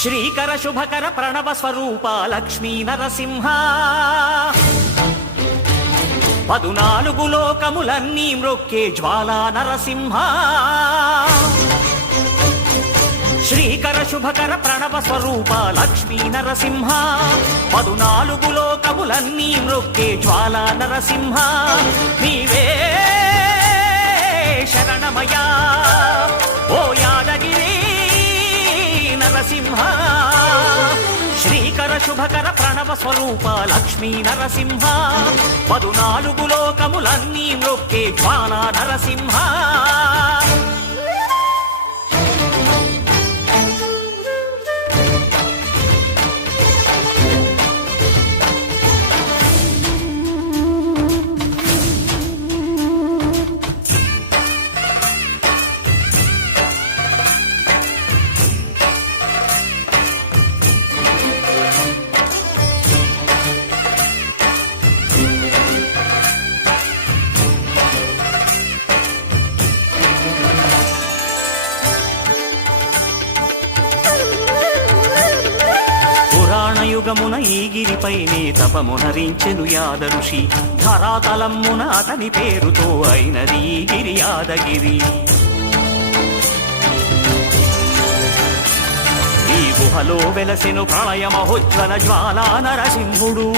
శ్రీకర శుభకర ప్రణవ స్వరూప లక్ష్మీ నరసింహ 14 లోకములన్నీ మ్రొక్కే జ్వాలా నరసింహ శ్రీకర శుభకర ప్రణవ స్వరూప లక్ష్మీ నరసింహ 14 లోకములన్నీ మ్రొక్కే జ్వాలా నరసింహ నీవే శరణమయా ఓ యాదగిరి నరసింహ శ్రీకర శుభకర ప్రణవ స్వరూప లక్ష్మీ నరసింహ 14 లోకములన్నీ మ్రొక్కే జ్వాలా నరసింహ యుగమున ఈ గిరిపైనే తపమునరించెను యాద ఋషి ధరాతలమ్మున అతని పేరుతో అయినది ఈ గిరి యాదగిరి ఈ గుహలో వెలసెను ప్రళయ మహోజ్వల జ్వాలా నరసింహుడు